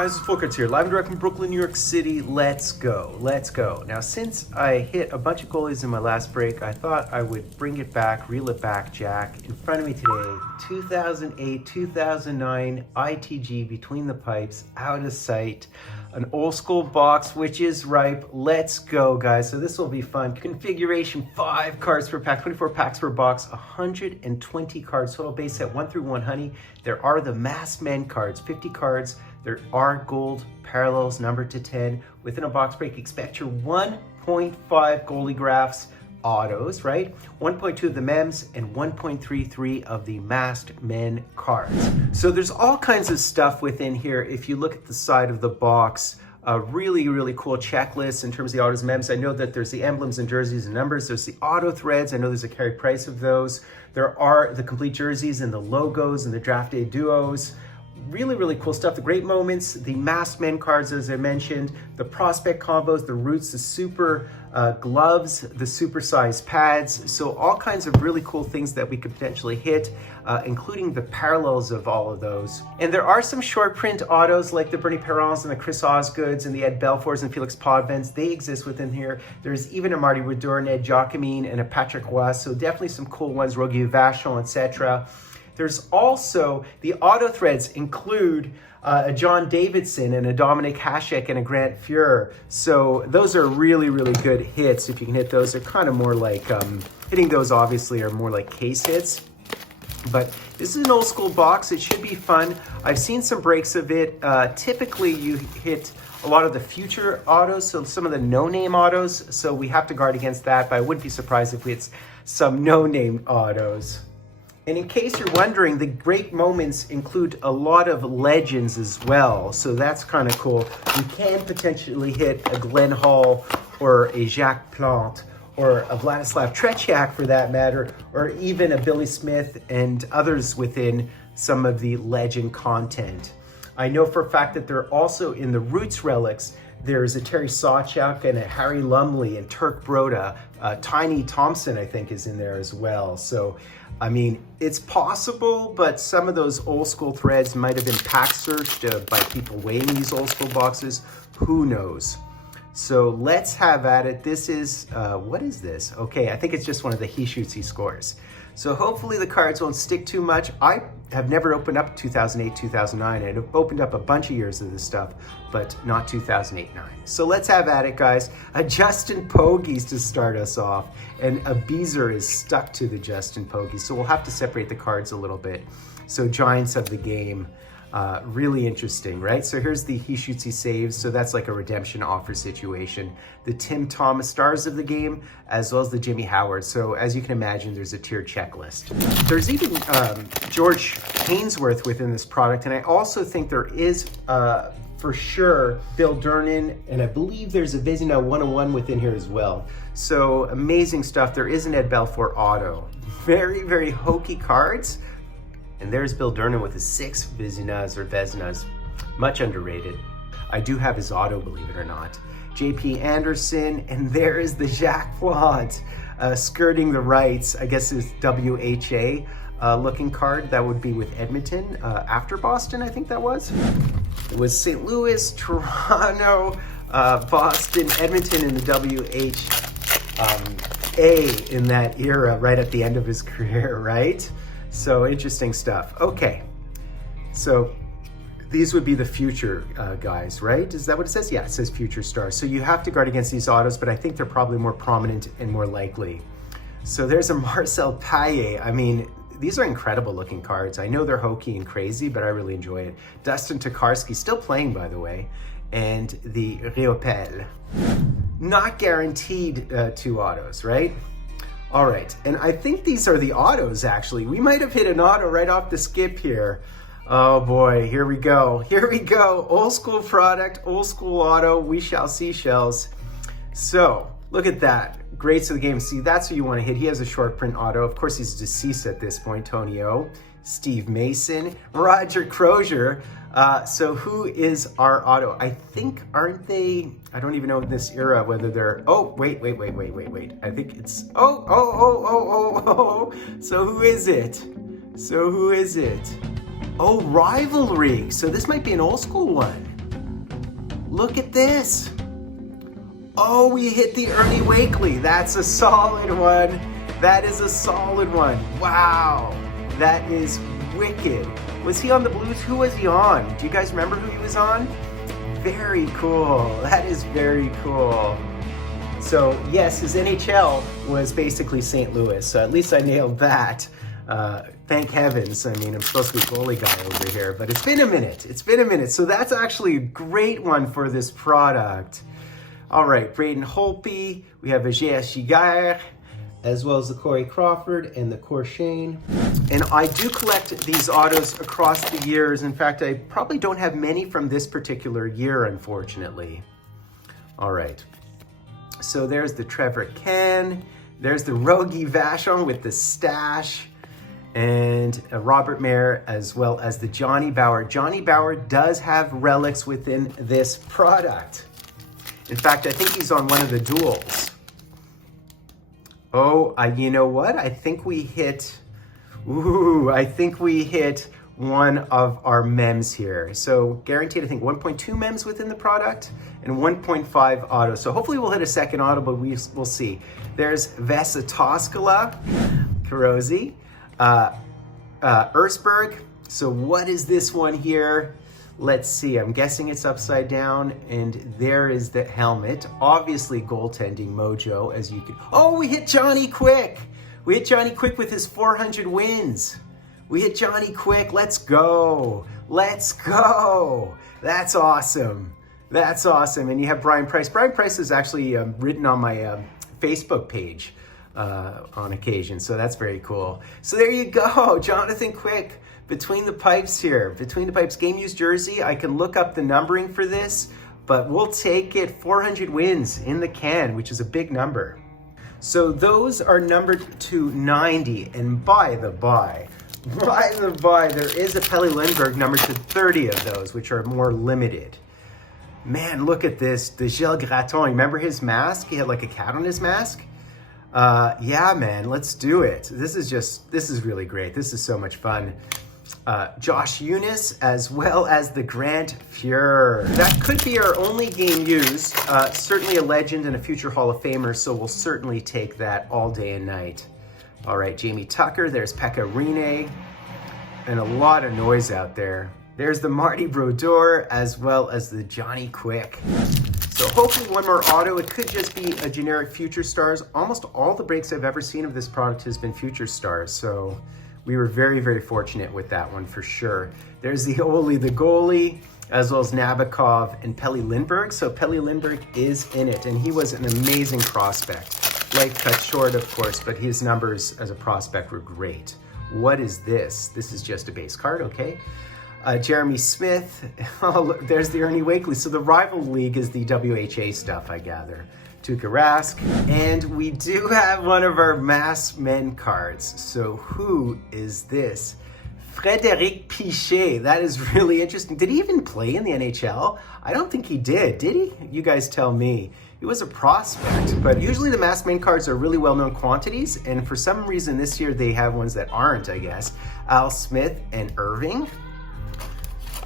guys, it's Fultoncards here, live and direct from Brooklyn, New York City. Let's go, let's go. Now, since I hit a bunch of goalies in my last break, I thought I would bring it back, reel it back, Jack. In front of me today, 2008, 2009 ITG Between the Pipes, out of sight. An old school box, which is ripe. Let's go, guys. So this will be fun. Configuration, 5 cards per pack, 24 packs per box, 120 cards, total base set 1 through 100. There are the masked men cards, 50 cards. There are gold parallels numbered to 10. Within a box break, expect your 1.5 goalie graphs, autos, right? 1.2 of the mems and 1.33 of the masked men cards. So there's all kinds of stuff within here. If you look at the side of the box, a really cool checklist in terms of the autos and mems. I know that there's the emblems and jerseys and numbers. There's the auto threads. I know there's a carry price of those. There are the complete jerseys and the logos and the draft day duos. Really cool stuff. The great moments, the masked men cards, as I mentioned, the prospect combos, the roots, the super gloves, the supersized pads. So all kinds of really cool things that we could potentially hit, including the parallels of all of those. And there are some short print autos like the Bernie Perrons and the Chris Osgoods and the Ed Belfours and Felix Podvens. They exist within here. There's even a Marty Woodor, an Ed Jacquemin, and a Patrick Roy. So definitely some cool ones, Rogier Vachon, etc. There's also the auto threads include a John Davidson and a Dominic Hasek and a Grant Fuhrer. So those are really good hits. If you can hit those, they're kind of more like, hitting those obviously are more like case hits. But this is an old school box. It should be fun. I've seen some breaks of it. Typically you hit a lot of the future autos, so some of the no-name autos. So we have to guard against that, but I wouldn't be surprised if we hit some no-name autos. And in case you're wondering, the great moments include a lot of legends as well. So that's kind of cool. You can potentially hit a Glenn Hall or a Jacques Plante or a Vladislav Tretiak for that matter, or even a Billy Smith and others within some of the legend content. I know for a fact that they're also in the Roots relics. There's a Terry Sawchuk and a Harry Lumley and Turk Broda. Tiny Thompson, I think, is in there as well. So, I mean, it's possible, but some of those old school threads might have been pack searched by people weighing these old school boxes. Who knows? So let's have at it. This is, what is this? Okay, I think it's just one of the he shoots, he scores. So hopefully the cards won't stick too much. I have never opened up 2008, 2009. I've opened up a bunch of years of this stuff, but not 2008, 9. So let's have at it, guys. A Justin Pogies to start us off, and a Beezer is stuck to the Justin Pogies. So we'll have to separate the cards a little bit. So Giants of the Game. Really interesting, right? So here's the he shoots, he saves. So that's like a redemption offer situation. The Tim Thomas Stars of the Game, as well as the Jimmy Howard. So as you can imagine, there's a tiered checklist. There's even George Hainsworth within this product. And I also think there is, for sure, Bill Durnan. And I believe there's a Vezina 101 within here as well. So amazing stuff. There is an Ed Belfour auto. Very hokey cards. And there's Bill Durnan with his 6 Vezinas or Vezinas, much underrated. I do have his auto, believe it or not. JP Anderson, and there is the Jacques Plante skirting the rights. I guess it's WHA looking card. That would be with Edmonton after Boston, I think that was. It was St. Louis, Toronto, Boston, Edmonton in the WHA in that era, right at the end of his career, right? So interesting stuff. Okay, so these would be the future guys, right? Is that what it says? Yeah, it says future stars. So you have to guard against these autos, but I think they're probably more prominent and more likely. So there's a Marcel Paillet. I mean, these are incredible looking cards. I know they're hokey and crazy, but I really enjoy it. Dustin Tokarski, still playing by the way, and the Riopel. Not guaranteed 2 autos, right? All right, and I think these are the autos, actually. We might have hit an auto right off the skip here. Oh boy, here we go. Old school product, old school auto. We shall see, shells. So look at that. Greats of the game. See, that's who you want to hit. He has a short print auto. Of course, he's deceased at this point. Tony O, Steve Mason, Roger Crozier. So who is our auto? I think, aren't they, I don't even know in this era whether they're, oh, wait. I think it's, oh. So who is it? Oh, Rivalry. So this might be an old school one. Look at this. Oh, we hit the Ernie Wakely. That's a solid one. That is a solid one. Wow, that is wicked. Was he on the Blues? Who was he on? Do you guys remember who he was on? Very cool. That is very cool. So yes, his NHL was basically St. Louis. So at least I nailed that. Thank heavens. I mean, I'm supposed to be goalie guy over here, but it's been a minute. It's been a minute. So that's actually a great one for this product. All right, Braden Holtby. We have a J.S. Giguère, as well as the Corey Crawford and the Corshane. And I do collect these autos across the years. In fact, I probably don't have many from this particular year, unfortunately. All right. So there's the Trevor Ken. There's the Rogie Vachon with the stash. And Robert Mayer, as well as the Johnny Bower. Johnny Bower does have relics within this product. In fact, I think he's on one of the duels. Oh, you know what? I think we hit one of our mems here. So guaranteed, I think 1.2 mems within the product and 1.5 auto. So hopefully we'll hit a second auto, but we'll see. There's Vesa Toskala, Karosi, Erzberg. So what is this one here? Let's see, I'm guessing it's upside down, and there is the helmet. Obviously goaltending mojo, as you can. Oh, we hit Johnny Quick. We hit Johnny Quick with his 400 wins. We hit Johnny Quick, let's go. Let's go. That's awesome. That's awesome. And you have Brian Price. Brian Price is actually written on my Facebook page on occasion, so that's very cool. So there you go, Jonathan Quick. Between the pipes here, between the pipes, game used jersey. I can look up the numbering for this, but we'll take it. 400 wins in the can, which is a big number. So those are numbered to 90, and by the by, there is a Pelle Lindbergh numbered to 30 of those, which are more limited. Man, look at this, the Gilles Gratton. Remember his mask? He had like a cat on his mask. Yeah, man, let's do it. This is really great. This is so much fun. Josh Eunice, as well as the Grant Fuhrer. That could be our only game used. Certainly a legend and a future Hall of Famer, so we'll certainly take that all day and night. All right, Jamie Tucker, there's Pekka Rinne, and a lot of noise out there. There's the Marty Brodeur, as well as the Johnny Quick. So hopefully one more auto. It could just be a generic Future Stars. Almost all the breaks I've ever seen of this product has been Future Stars, so we were very, very fortunate with that one for sure. There's the Oli, the goalie, as well as Nabokov and Pelle Lindbergh. So Pelle Lindbergh is in it, and he was an amazing prospect. Life cut short, of course, but his numbers as a prospect were great. What is this? This is just a base card, okay. Jeremy Smith, oh, there's the Ernie Wakely. So the rival league is the WHA stuff, I gather. Tuukka Rask, and we do have one of our mass men cards. So who is this? Frédéric Piché. That is really interesting. Did he even play in the NHL? I don't think he did he? You guys tell me. He was a prospect, but usually the mass main cards are really well-known quantities, and for some reason this year they have ones that aren't, I guess. Al Smith and Irving.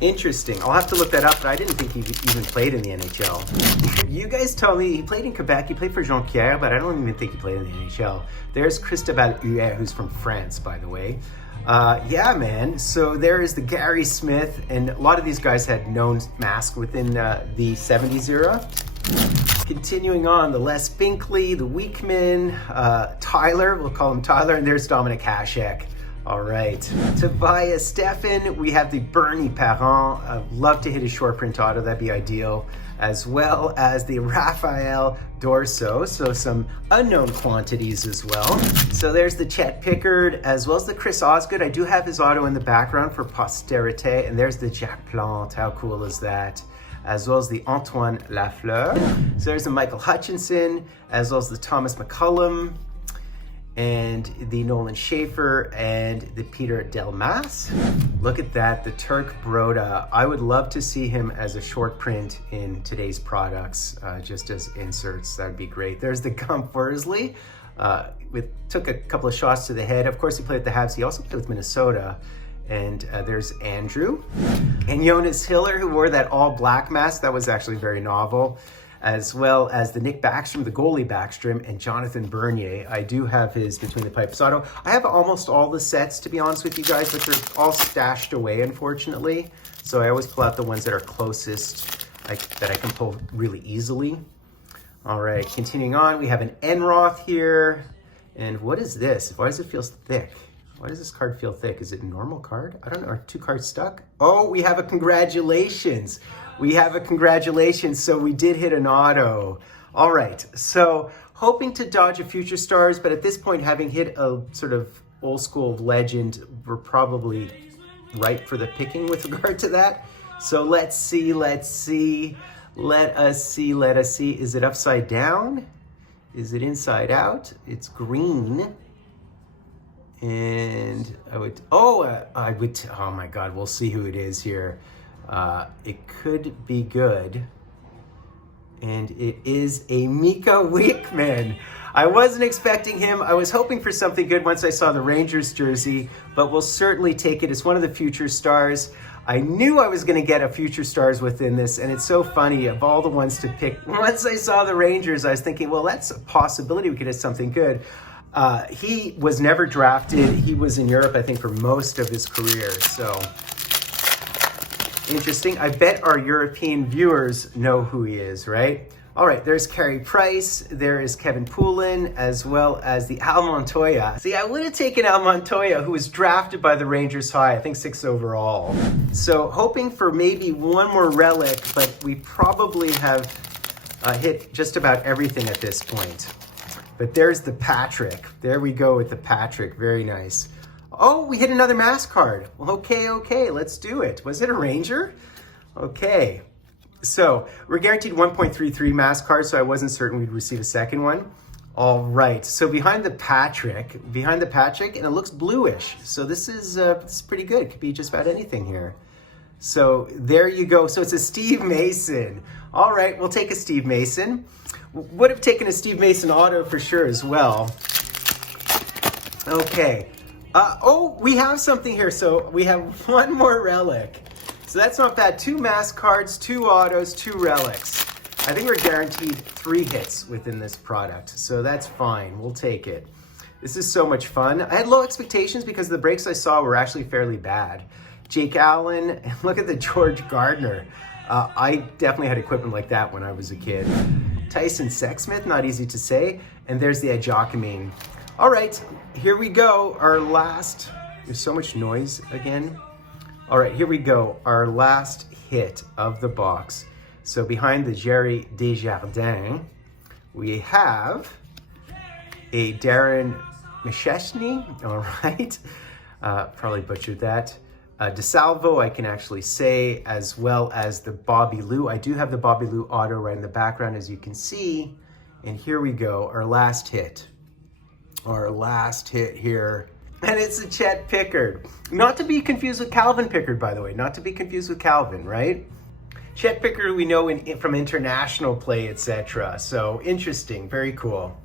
Interesting. I'll have to look that up, but I didn't think he even played in the NHL. You guys tell me. He played in Quebec. He played for Jean-Pierre, but I don't even think he played in the NHL. There's Cristobal Huet, who's from France, by the way. Yeah, man. So there is the Gary Smith, and a lot of these guys had known mask within the 70s era. Continuing on, the Les Binkley, the Weekman, Tyler, we'll call him Tyler, and there's Dominic Hasek. All right, Tobias Steffen, we have the Bernie Parent. I'd love to hit a short print auto, that'd be ideal. As well as the Raphael Dorso, so some unknown quantities as well. So there's the Chet Pickard, as well as the Chris Osgood. I do have his auto in the background for posterité, and there's the Jack Plante, how cool is that? As well as the Antoine Lafleur. So there's the Michael Hutchinson, as well as the Thomas McCullum, and the Nolan Schaefer, and the Peter Delmas. Look at that, the Turk Broda. I would love to see him as a short print in today's products, just as inserts. That'd be great. There's the Gump Worsley. Took a couple of shots to the head. Of course, he played at the Habs. He also played with Minnesota. And there's Andrew. And Jonas Hiller, who wore that all black mask. That was actually very novel. As well as the Nick Backstrom, the goalie Backstrom, and Jonathan Bernier. I do have his Between the Pipes auto. I have almost all the sets, to be honest with you guys, but they're all stashed away, unfortunately. So I always pull out the ones that are closest, that I can pull really easily. All right, continuing on, we have an Enroth here. And what is this? Why does it feel thick? Why does this card feel thick? Is it a normal card? I don't know. Are 2 cards stuck? Oh, we have a congratulations. We have a congratulations. So we did hit an auto. All right. So hoping to dodge a Future Stars, but at this point, having hit a sort of old school legend, we're probably ripe for the picking with regard to that. So let's see. Let us see. Is it upside down? Is it inside out? It's green. And oh my God, we'll see who it is here. It could be good. And it is a Mika Wickman. I wasn't expecting him. I was hoping for something good once I saw the Rangers jersey, but we'll certainly take it. It's one of the Future Stars. I knew I was going to get a Future Stars within this, and it's so funny, of all the ones to pick. Once I saw the Rangers, I was thinking, well, that's a possibility we could have something good. He was never drafted. He was in Europe, I think, for most of his career. So interesting. I bet our European viewers know who he is, right? All right, there's Carey Price. There is Kevin Poulin, as well as the Al Montoya. See, I would have taken Al Montoya, who was drafted by the Rangers high, I think 6th overall. So hoping for maybe one more relic, but we probably have hit just about everything at this point. But there's the Patrick. There we go with the Patrick. Very nice. Oh, we hit another mask card. Well, okay, let's do it. Was it a Ranger? Okay. So we're guaranteed 1.33 mask cards, so I wasn't certain we'd receive a second one. All right. So behind the Patrick, and it looks bluish. So this is pretty good. It could be just about anything here. So there you go. So it's a Steve Mason. All right, we'll take a Steve Mason. Would have taken a Steve Mason auto for sure as well. Okay. Oh, we have something here. So we have one more relic. So that's not bad. 2 mask cards, 2 autos, 2 relics. I think we're guaranteed 3 hits within this product. So that's fine. We'll take it. This is so much fun. I had low expectations because the breaks I saw were actually fairly bad. Jake Allen, and look at the George Gardner. I definitely had equipment like that when I was a kid. Tyson Sexsmith, not easy to say. And there's the Adjocamine. All right, here we go. Our last, there's so much noise again. All right, here we go. Our last hit of the box. So behind the Jerry Desjardins, we have a Darren McChesney. All right, probably butchered that. DeSalvo, I can actually say, as well as the Bobby Lou. I do have the Bobby Lou auto right in the background, as you can see. And here we go, our last hit. Our last hit here. And it's a Chet Pickard. Not to be confused with Calvin Pickard, by the way. Not to be confused with Calvin, right? Chet Pickard we know from international play, etc. So interesting, very cool.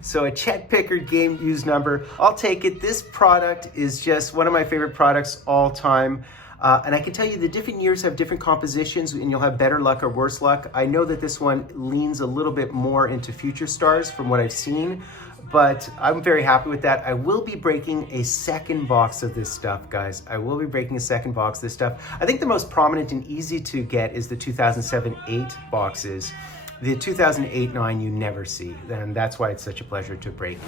So a Chet Pickard game used number. I'll take it. This product is just one of my favorite products all time. And I can tell you the different years have different compositions and you'll have better luck or worse luck. I know that this one leans a little bit more into Future Stars from what I've seen, but I'm very happy with that. I will be breaking a second box of this stuff, guys. I will be breaking a second box of this stuff. I think the most prominent and easy to get is the 2007-8 boxes. The 2008-9 you never see, and that's why it's such a pleasure to break.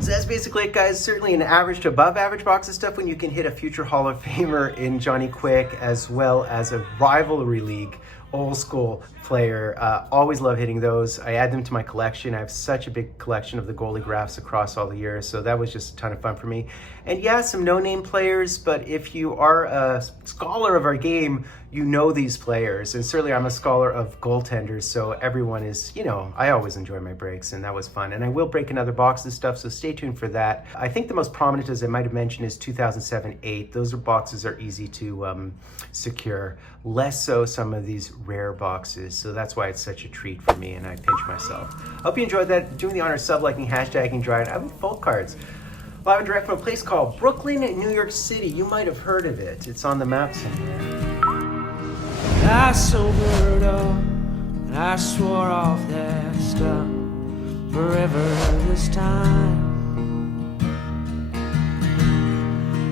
So that's basically it, guys. Certainly an average to above average box of stuff when you can hit a future Hall of Famer in Johnny Quick, as well as a rivalry league old school player. Always love hitting those. I add them to my collection. I have such a big collection of the goalie graphs across all the years, so that was just a ton of fun for me. And yeah, some no-name players, but if you are a scholar of our game, you know these players. And certainly I'm a scholar of goaltenders, so everyone is, you know, I always enjoy my breaks, and that was fun. And I will break another box of stuff, so stay tuned for that. I think the most prominent, as I might have mentioned, is 2007-8. Those boxes are easy to secure. Less so some of these rare boxes, so that's why it's such a treat for me, and I pinch myself. Hope you enjoyed that. Doing the honor of sub-liking, hashtagging, drawing. I have Fultoncards. Live and direct from a place called Brooklyn, New York City. You might have heard of it. It's on the map somewhere. I sobered up and I swore off that stuff forever this time.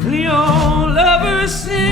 The old lovers sing